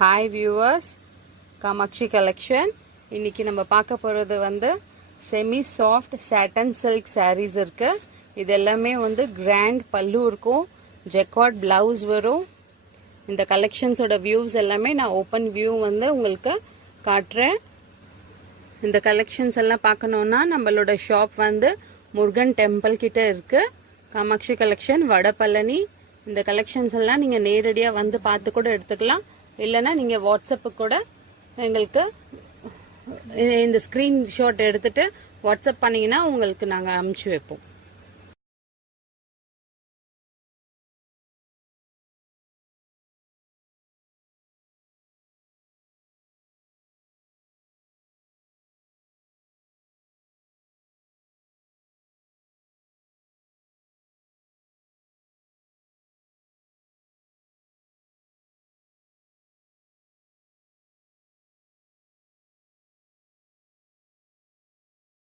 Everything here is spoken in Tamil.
Hi viewers, Kamakshi collection. இன்னைக்கு நம்ம பார்க்க போகிறது வந்து semi soft satin silk saris இருக்கு. இது எல்லாமே வந்து கிராண்ட் பல்லு இருக்கும், ஜெக்கார்ட் பிளவுஸ் வரும். இந்த கலெக்ஷன்ஸோட வியூஸ் எல்லாமே நான் ஓப்பன் வியூ வந்து உங்களுக்கு காட்டுறேன். இந்த கலெக்ஷன்ஸ் எல்லாம் பார்க்கணுன்னா நம்மளோட ஷாப் வந்து முருகன் டெம்பிள் கிட்ட இருக்கு. காமாட்சி கலெக்ஷன், வடபழனி. இந்த கலெக்ஷன்ஸ் எல்லாம் நீங்கள் நேரடியாக வந்து பார்த்து கூட எடுத்துக்கலாம். இல்லைன்னா நீங்கள் வாட்ஸ்அப்புக்கு கூட எங்களுக்கு இந்த ஸ்க்ரீன்ஷாட் எடுத்துகிட்டு வாட்ஸ்அப் பண்ணிங்கன்னா உங்களுக்கு நாங்கள் அனுப்பிச்சி வைப்போம்.